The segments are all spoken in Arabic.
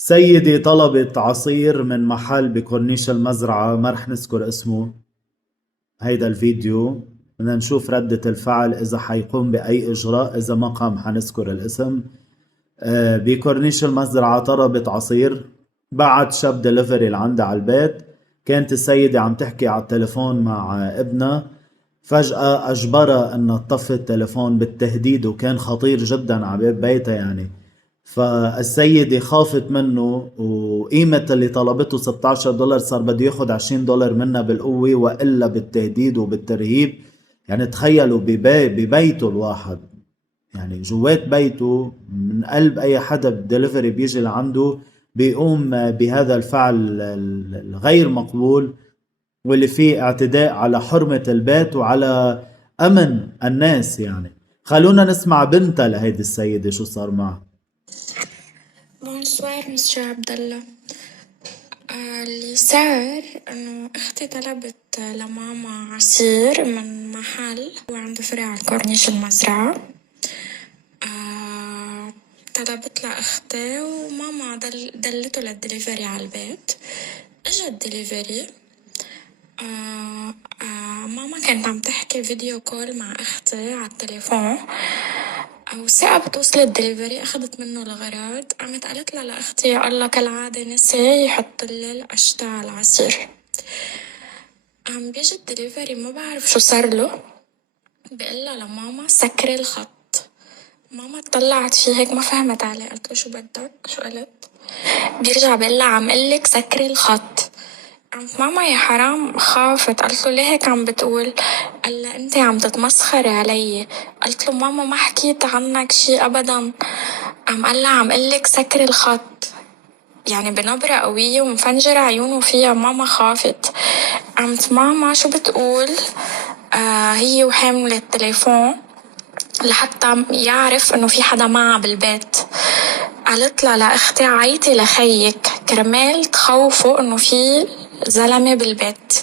سيدة طلبت عصير من محل بكورنيش المزرعة، ما رح نذكر اسمه. هيدا الفيديو بدنا نشوف ردة الفعل إذا حيقوم بأي إجراء، إذا ما قام حنذكر الاسم. بكورنيش المزرعة طلبت عصير، بعد شاب دليفري لعندها على البيت. كانت السيدة عم تحكي على التليفون مع ابنها، فجأة أجبرها أنها تطفي التليفون بالتهديد، وكان خطير جدا على باب بيتها يعني. فالسيدة خافت منه، وقيمة اللي طلبته $16، صار بده ياخد $20 منها بالقوة وإلا بالتهديد وبالترهيب. يعني تخيلوا ببيته الواحد، يعني جوات بيته من قلب أي حدا بالدليفري بيجي لعنده بيقوم بهذا الفعل الغير مقبول، واللي فيه اعتداء على حرمة البيت وعلى أمن الناس. يعني خلونا نسمع بنتها لهيدي السيدة شو صار معها. بونسوار مسيو عبد الله. اللي صار انه اختي طلبت لماما عصير من محل وعنده فرع على كورنيش المزرعة. طلبت لاختي وماما دلته للدليفري على البيت. اجا الدليفري. ماما كانت عم تحكي فيديو كول مع اختي على التليفون، وثقة بتوصل الدليفري أخدت منه الغراض. قامت قالت لها لأختي يا الله كالعادة نسي يحط لي القشطة على العصير. عم بيجي الدليفري ما بعرف شو صار له، بقلها لماما سكري الخط. ماما طلعت فيه هيك ما فهمت عليه، قلت له شو بدك شو قلت؟ بيرجع بقلها عم قلك سكري الخط. قامت ماما يا حرام خافت، قلت له ليه هيك عم بتقول؟ قال لها انتي عم تتمسخري علي. قلت له ماما ما حكيت عنك شي ابدا. قام قال لها عم قلك سكري الخط، يعني بنبرة قوية ومفنجرة عيونه فيها. ماما خافت. قامت ماما شو بتقول؟ هي وحاملة التليفون لحتى يعرف انه في حدا معها بالبيت. قالت لها لاختي عيطي لخيك كرمال تخوفوا انه في زلمة بالبيت.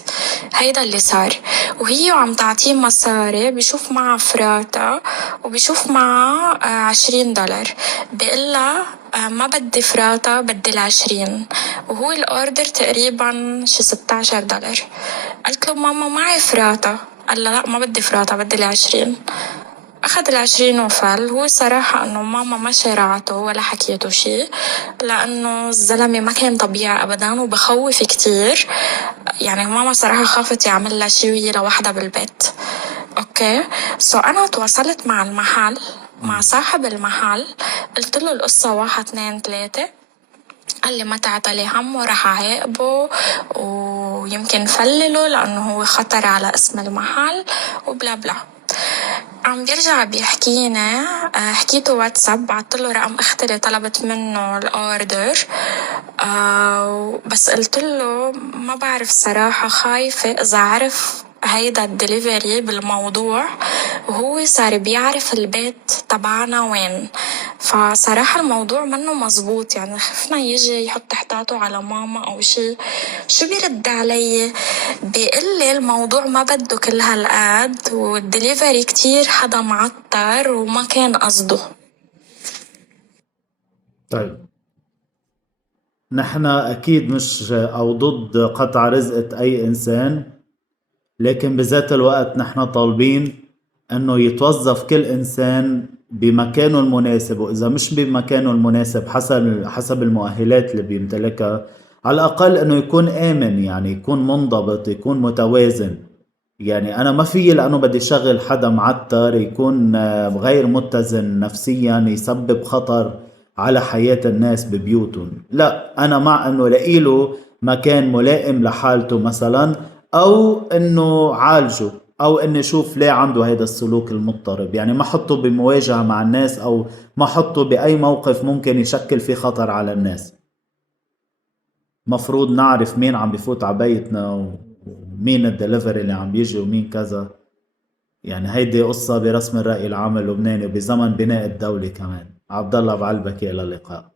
هيدا اللي صار. وهي وعم تعطيه مصاري بيشوف معها فراتا وبيشوف معها $20. بيقلها ما بدي فراتا بدي $20، وهو الاوردر تقريبا شي $16. قلت له ماما معي فراتا. قال لا ما بدي فراتا بدي $20. أخد $20 وفل. هو صراحة إنه ماما ما شرعته ولا حكيته شي، لأنه الزلمة ما كان طبيعي أبدا وبخوف كتير. يعني ماما صراحة خافت يعمل لها شي وهي لوحدها بالبيت. أوكي أنا تواصلت مع المحل مع صاحب المحل، قلت له القصة 1 2 3. قال لي ما تعتلي هم وراح أعاقبه ويمكن فلله لأنه هو خطر على اسم المحل وبلا بلا. عم بيرجع بيحكينا. حكيته واتساب، بعتله رقم اختي اللي طلبت منه الاوردر. بس قلتله ما بعرف صراحة، خايفة اذا عرف هيدا الدليفري بالموضوع وهو صار بيعرف البيت تبعنا وين. فصراحة الموضوع منه مزبوط، يعني خفنا يجي يحط حطاته على ماما او شي. شو بيرد علي؟ بيقلي الموضوع ما بده كل هالقد، والدليفري كتير حدا معطر وما كان قصده. طيب، نحن أكيد مش أو ضد قطع رزقة أي إنسان، لكن بذات الوقت نحن طالبين أنه يتوظف كل إنسان بمكانه المناسب، وإذا مش بمكانه المناسب حسب المؤهلات اللي بيمتلكها، على الأقل أنه يكون آمن، يعني يكون منضبط، يكون متوازن. يعني أنا ما في لأنه بدي شغل حدا معتر يكون غير متزن نفسيا يسبب خطر على حياة الناس ببيوتهم. لا، أنا مع أنه لقيله مكان ملائم لحالته مثلا، أو أنه عالجه، أو أني شوف ليه عنده هيدا السلوك المضطرب. يعني ما حطه بمواجهة مع الناس، أو ما حطه بأي موقف ممكن يشكل فيه خطر على الناس. مفروض نعرف مين عم بيفوت على بيتنا، ومين الدليفري اللي عم بيجي ومين كذا. يعني هيدي قصة برسم الرأي العام اللبناني وبزمن بناء الدولة كمان. عبد الله بعلبكي، إلى اللقاء.